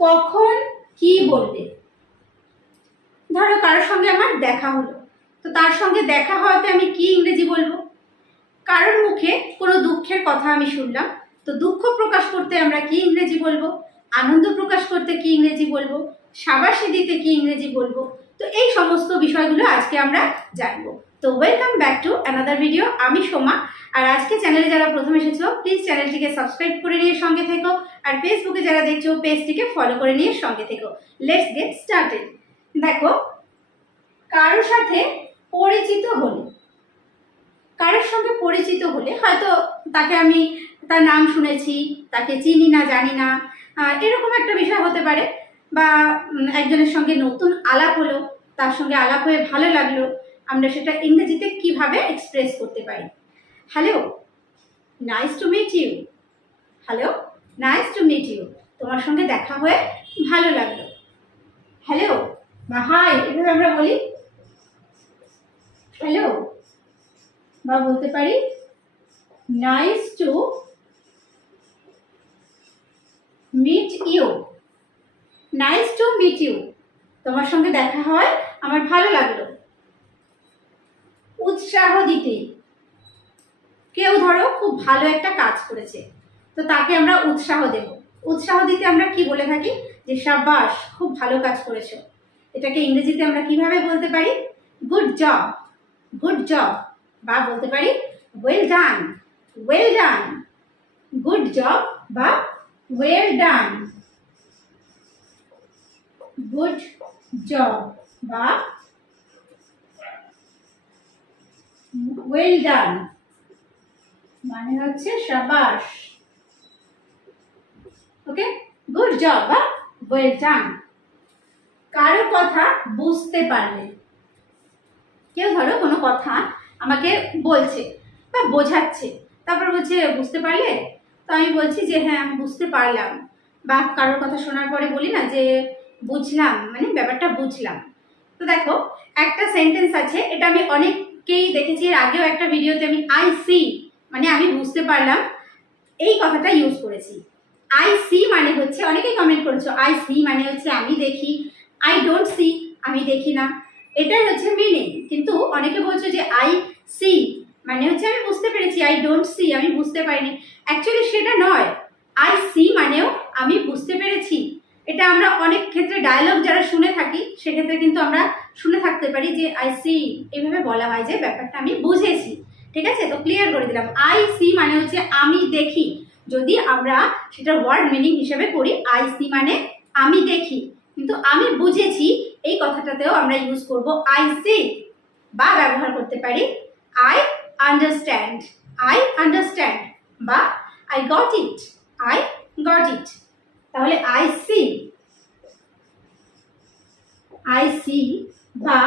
কখন কি বলবে। ধরো কারোর সঙ্গে আমার দেখা হলো, তো তার সঙ্গে দেখা হওয়াতে আমি কি ইংরেজি বলবো? কারোর মুখে কোনো দুঃখের কথা আমি শুনলাম, তো দুঃখ প্রকাশ করতে আমরা কি ইংরেজি বলবো? আনন্দ প্রকাশ করতে কি ইংরেজি বলবো? সাবাসী দিতে কি ইংরেজি বলবো? তো এই সমস্ত বিষয়গুলো আজকে আমরা জানবো। তো welcome back to another video. আমি সোমা, আর আজকে চ্যানেলে যারা প্রথম এসেছো প্লিজ চ্যানেলটিকে সাবস্ক্রাইব করে নিয়ে সঙ্গে থেকো, আর ফেসবুকে যারা দেখছো পেজটিকে ফলো করে নিয়ে সঙ্গে থেকো। Let's get started. দেখো, কারোর সাথে পরিচিত হলে, কারোর সঙ্গে পরিচিত হলে হয়তো তাকে আমি তার নাম শুনেছি, তাকে চিনি না জানি না, এরকম একটা বিষয় হতে পারে। বা একজনের সঙ্গে নতুন আলাপ হলো, তার সঙ্গে আলাপ হয়ে ভালো লাগলো, আমরা সেটা ইংরেজিতে কিভাবে এক্সপ্রেস করতে পারি? Hello, nice to meet you. Hello, nice to meet you. তোমার সঙ্গে দেখা হয়ে ভালো লাগলো। হ্যালো বা হাই, এভাবে আমরা বলি হ্যালো। বা বলতে পারি nice to meet you. Nice to meet you, তোমার সঙ্গে দেখা হয় আমার ভালো লাগলো। উৎসাহ দিতে, কেউ ধরো খুব ভালো একটা কাজ করেছে, তো তাকে আমরা উৎসাহ দেব। উৎসাহ দিতে আমরা কি বলে থাকি? যে সাবাস, খুব ভালো কাজ করেছো। এটাকে ইংরেজিতে আমরা কিভাবে বলতে পারি? Good job, good job. বা বলতে পারি well done, well done. Good job বা ওয়েল ডান, গুড জব বা ওয়েল ডান, মানে হচ্ছে সাবাস। ওকে, গুড জব বা ওয়েল ডান। কারো কথা বুঝতে পারলে, কেউ ধরো কোনো কথা আমাকে বলছে বা বোঝাচ্ছে, তারপর বলছে বুঝতে পারলে, তো আমি বলছি যে হ্যাঁ আমি বুঝতে পারলাম। বা কারোর কথা শোনার পরে বলি না যে বুঝলাম, মানে ব্যাপারটা বুঝলাম। তো দেখো, একটা সেন্টেন্স আছে, এটা আমি অনেককেই দেখেছি, এর আগেও একটা ভিডিওতে আমি আই সি, মানে আমি বুঝতে পারলাম, এই কথাটা ইউজ করেছি। আই সি মানে হচ্ছে, অনেকেই কমেন্ট করেছো আই সি মানে হচ্ছে আমি দেখি, আই ডোন্ট সি আমি দেখি না, এটাই হচ্ছে মিনিং। কিন্তু অনেকে বলছো যে আই সি মানে হচ্ছে আমি বুঝতে পেরেছি, আই ডোন্ট সি আমি বুঝতে পারিনি। অ্যাকচুয়ালি সেটা নয়, আই সি মানেও আমি বুঝতে পেরেছি। এটা আমরা অনেক ক্ষেত্রে ডায়লগ যারা শুনে থাকি সেক্ষেত্রে কিন্তু আমরা শুনে থাকতে পারি যে আই সি, এভাবে বলা হয় যে ব্যাপারটা আমি বুঝেছি। ঠিক আছে, তো ক্লিয়ার করে দিলাম। আই সি মানে হচ্ছে আমি দেখি, যদি আমরা সেটা ওয়ার্ড মিনিং হিসেবে করি, আই সি মানে আমি দেখি, কিন্তু আমি বুঝেছি এই কথাটাতেও আমরা ইউজ করব আই সি। বা ব্যবহার করতে পারি আই আন্ডারস্ট্যান্ড, আই আন্ডারস্ট্যান্ড। বা I got it, I got it. তাহলে আই সি, আই সি বা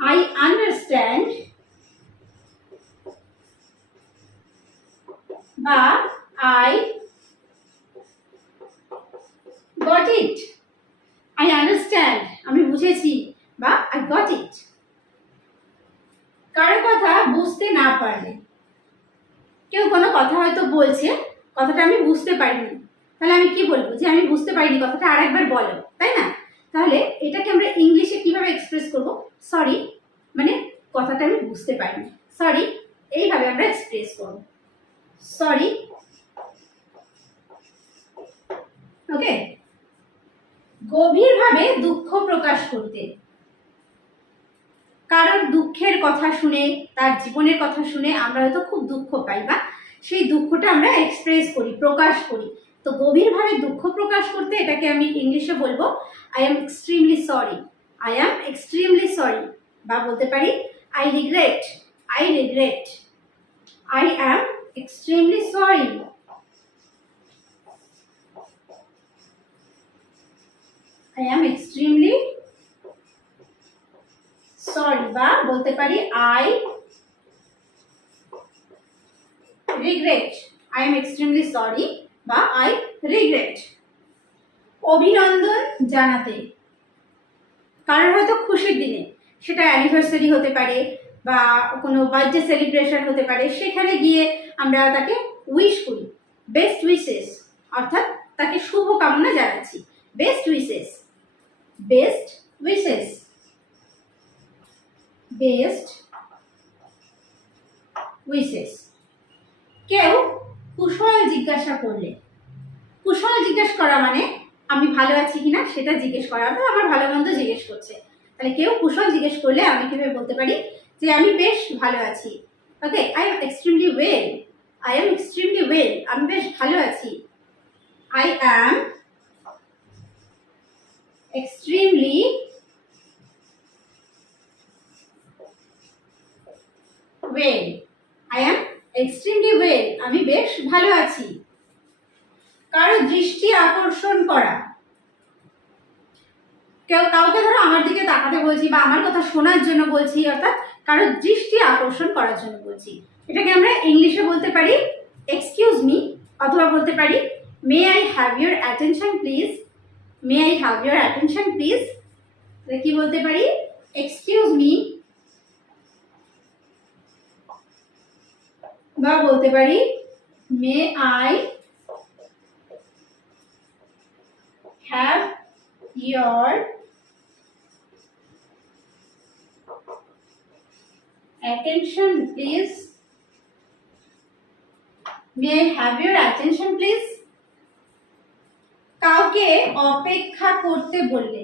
আই আন্ডারস্ট্যান্ড বা I got it, I understand আমি বুঝেছি, বা আই গট ইট। কারো কথা বুঝতে না পারলে, কেউ কোনো কথা হয়তো বলছে, কথাটা আমি বুঝতে পারিনি, তাহলে আমি কি বলবো? যে আমি বুঝতে পারিনি, কথাটা আরেকবার বলো, তাই না? তাহলে এটাকে আমরা ইংলিশে কিভাবে এক্সপ্রেস করব? সরি, মানে কথাটা আমি বুঝতে পারিনি, সরি, এইভাবে আমরা এক্সপ্রেস করব, সরি। ওকে, গভীরভাবে দুঃখ প্রকাশ করতে, কারোর দুঃখের কথা শুনে, তার জীবনের কথা শুনে আমরা হয়তো খুব দুঃখ পাই, বা সেই দুঃখটা আমরা এক্সপ্রেস করি, প্রকাশ করি। তো গভীরভাবে দুঃখ প্রকাশ করতে এটাকে আমি ইংলিশে বলবো I am extremely sorry, I am extremely sorry. বা বলতে পারি I regret, I regret, I am extremely sorry, I am extremely sorry. বা বলতে পারি I regret, I am extremely sorry বা আই রিগ্রেট। অভিনন্দন জানাতে, কারোর হয়তো খুশির দিনে, সেটা অ্যানিভার্সারি হতে পারে বা কোনো বার্থডে সেলিব্রেশন হতে পারে, সেখানে গিয়ে আমরা তাকে উইশ করি, বেস্ট উইশেস, অর্থাৎ তাকে শুভকামনা জানাচ্ছি, best wishes, best wishes, best wishes. কেউ কুশল জিজ্ঞাসা করলে, কুশল জিজ্ঞেস করা মানে আমি ভালো আছি কিনা সেটা জিজ্ঞেস করা, অর্থাৎ আমার ভালো মন্দ জিজ্ঞেস করছে। তাহলে কেউ কুশল জিজ্ঞেস করলে আমি কিভাবে বলতে পারি যে আমি বেশ ভালো আছি। Okay, I am extremely well, I am extremely well, আমি বেশ ভালো আছি। I am extremely well, I am extremely well, আমি বেশ ভালো আছি। কারো দৃষ্টি আকর্ষণ করা, কাউকে ধরো আমার দিকে তাকাতে বলছি বা আমার কথা শোনার জন্য বলছি, অর্থাৎ কারো দৃষ্টি আকর্ষণ করার জন্য বলছি। এটাকে আমরা ইংলিশে বলতে পারি এক্সকিউজ মি, অথবা বলতে পারি may I have your attention please, may I have your attention please. কি বলতে পারি? এক্সকিউজ মি, বা বলতে পারি may I have your attention please, may I have your attention please। কাউকে অপেক্ষা করতে বললে,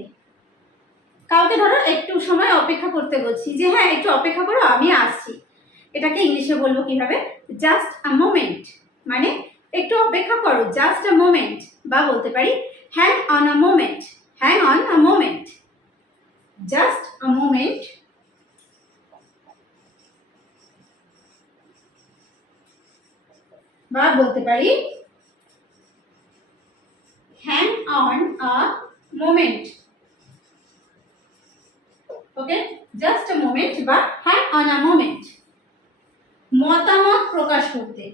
কাউকে ধরো একটু সময় অপেক্ষা করতে বলছি যে হ্যাঁ একটু অপেক্ষা করো আমি আসছি, এটাকে ইংলিশে বলবো কিভাবে? জাস্ট আ মোমেন্ট, মানে একটু অপেক্ষা করো, জাস্ট আ মোমেন্ট। বা বলতে পারি hang on a moment, hang on a moment, just a moment. বা বলতে পারি hang on a moment. Okay, just a moment বা হ্যাং অন আ মোমেন্ট। মতামত প্রকাশ করতে,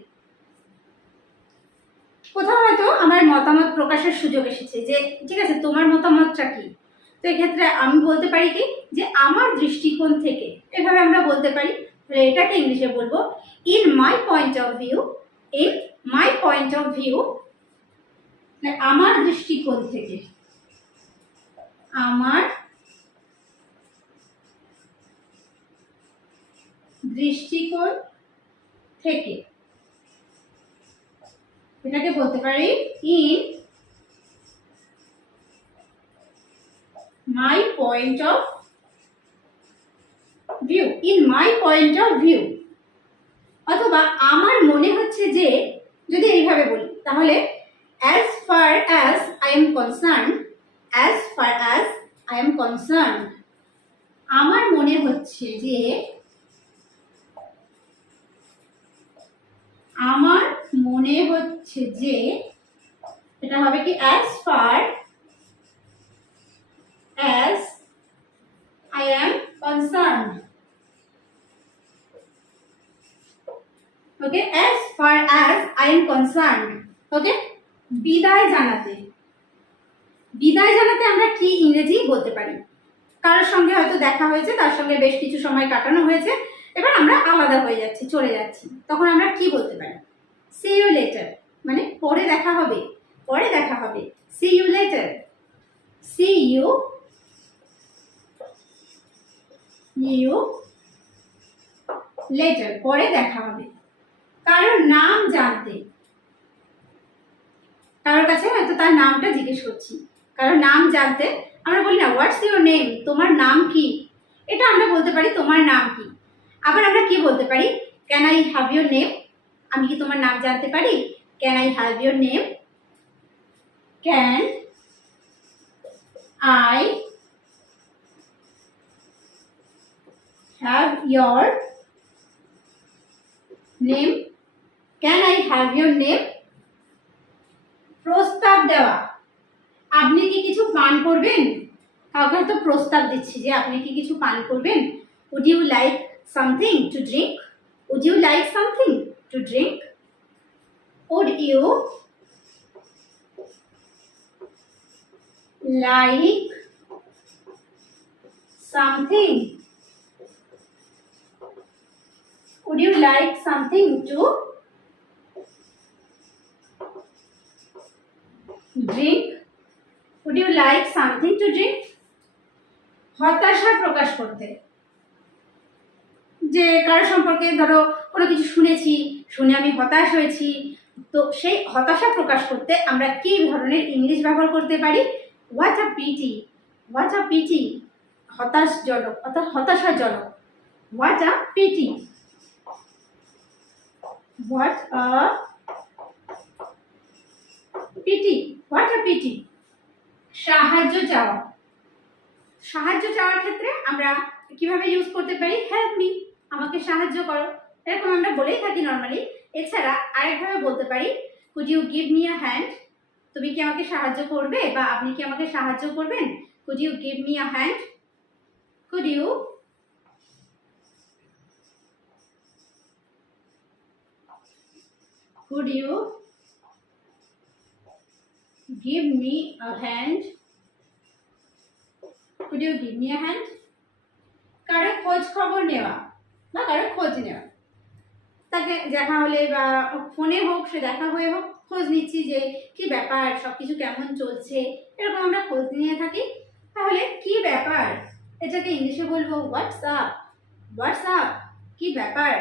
কোথাও হয়তো আমার মতামত প্রকাশের সুযোগ এসেছে যে ঠিক আছে তোমার মতামতটা কি, তো এক্ষেত্রে আমি বলতে পারি কি যে আমার দৃষ্টিকোণ থেকে, এভাবে আমরা বলতে পারি। এটাকে ইংলিশে বলবো in my point of view, in my point of view, আমার দৃষ্টিকোণ থেকে, আমার দৃষ্টিকোণ থেকে, এটাকে বলতে পারি in my point of view, in my point of view. অথবা আমার মনে হচ্ছে যে, যদি এইভাবে বলি তাহলে as far as I am concerned, as far as I am concerned, আমার মনে হচ্ছে যে, আমার মনে হচ্ছে যে, এটা হবে কি as far as I am concerned। Okay, as far as I am concerned। ওকে, বিদায় জানাতে, বিদায় জানাতে আমরা কি ইংরেজি বলতে পারি? কারোর সঙ্গে হয়তো দেখা হয়েছে, তার সঙ্গে বেশ কিছু সময় কাটানো হয়েছে, এবার আমরা আলাদা হয়ে যাচ্ছি, চলে যাচ্ছি, তখন আমরা কি বলতে পারি? see you later, মানে পরে দেখা হবে, পরে দেখা হবে, see you later, see you later, পরে দেখা হবে। কারোর নাম জানতে, কারোর কাছে হয়তো তার নামটা জিজ্ঞেস করছি, কারোর নাম জানতে আমরা বলি না হোয়াটস ইউর নেম, তোমার নাম কি, এটা আমরা বলতে পারি তোমার নাম কি। আবার আমরা কি বলতে পারি? Can I have your name, আমি কি তোমার নাম জানতে পারি? Can I have your name, can I have your name, can I have your name. প্রস্তাব দেওয়া, আপনি কি কিছু পান করবেন? কাউকে তো প্রস্তাব দিচ্ছি যে আপনি কি কিছু পান করবেন। Would you like something to drink, would you like something to drink, would you like something, would you like something to drink, would you like something to drink? হতাশা প্রকাশ করতে, যে কারো সম্পর্কে ধরো কোনো কিছু শুনেছি, শুনে আমি হতাশ হয়েছি, তো সেই হতাশা প্রকাশ করতে আমরা কি ধরনের ইংলিশ ব্যবহার করতে পারি? What a pity, what a pity, হতাশজনক অর্থাৎ হতাশাজনক। What a pity, what a pity, what a pity. সাহায্য চাওয়া, সাহায্য চাওয়ার ক্ষেত্রে আমরা কিভাবে ইউজ করতে পারি? হেল্প মি, আমাকে সাহায্য করো, এরকম আমরা বলেই থাকি নর্মালি। এছাড়া আরেকভাবে বলতে পারি could you give me a hand, তুমি কি আমাকে সাহায্য করবে বা আপনি কি আমাকে সাহায্য করবেন? Could you give me a hand, could you could you give me a hand, could you give me a hand। কারো খোঁজ খবর নেওয়া বা কারো খোঁজ নেওয়া, তাকে দেখা হলে বা ফোনে হোক, সে দেখা হয়ে হোক, খোঁজ নিচ্ছি যে কি ব্যাপার, সবকিছু কেমন চলছে, এরকম আমরা খোঁজ নিয়ে থাকি। তাহলে কি ব্যাপার, এটাকে ইংলিশে বলবো হোয়াটস আপ, হোয়াটস আপ, কি ব্যাপার,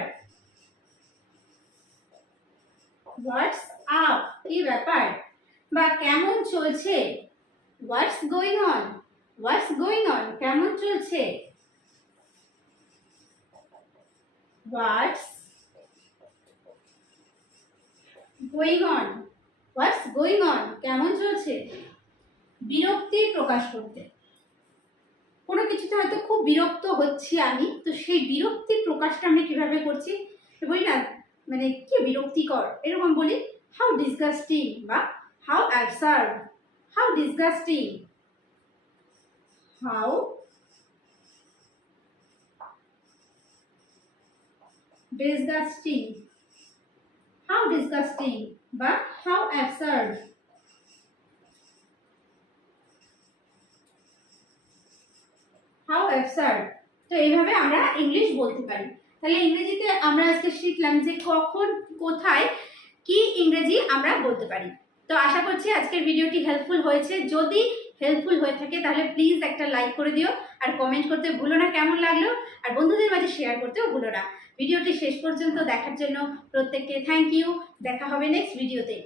হোয়াটস আপ, কি ব্যাপার। বা কেমন চলছে, what's going on, what's going on, কেমন চলছে, what's going on, what's going on, কেমন চলছে। বিরক্তি প্রকাশ করতে, কোনো কিছুতে হয়তো খুব বিরক্ত হচ্ছি আমি, তো সেই বিরক্তি প্রকাশটা আমি কিভাবে করছি? বলি না মানে কি বিরক্তিকর, এরকম বলি হাউ ডিসগাস্টিং বা how absurd, how disgusting, how disgusting, how disgusting বা হাউ অ্যাবসার্ড। হাউ অ্যাবসার্ড, তো এইভাবে আমরা ইংলিশ বলতে পারি। তাহলে ইংরেজিতে আমরা আজকে শিখলাম যে কখন কোথায় কি ইংরেজি আমরা বলতে পারি। তো আশা করছি আজকের ভিডিওটি হেল্পফুল হয়েছে। যদি হেল্পফুল হয়ে থাকে তাহলে প্লিজ একটা লাইক করে দিও, আর কমেন্ট করতে ভুলো না কেমন লাগলো, আর বন্ধুদের মাঝে শেয়ার করতেও ভুলো না। ভিডিওটি শেষ পর্যন্ত দেখার জন্য প্রত্যেককে থ্যাংক ইউ। দেখা হবে নেক্সট ভিডিওতে।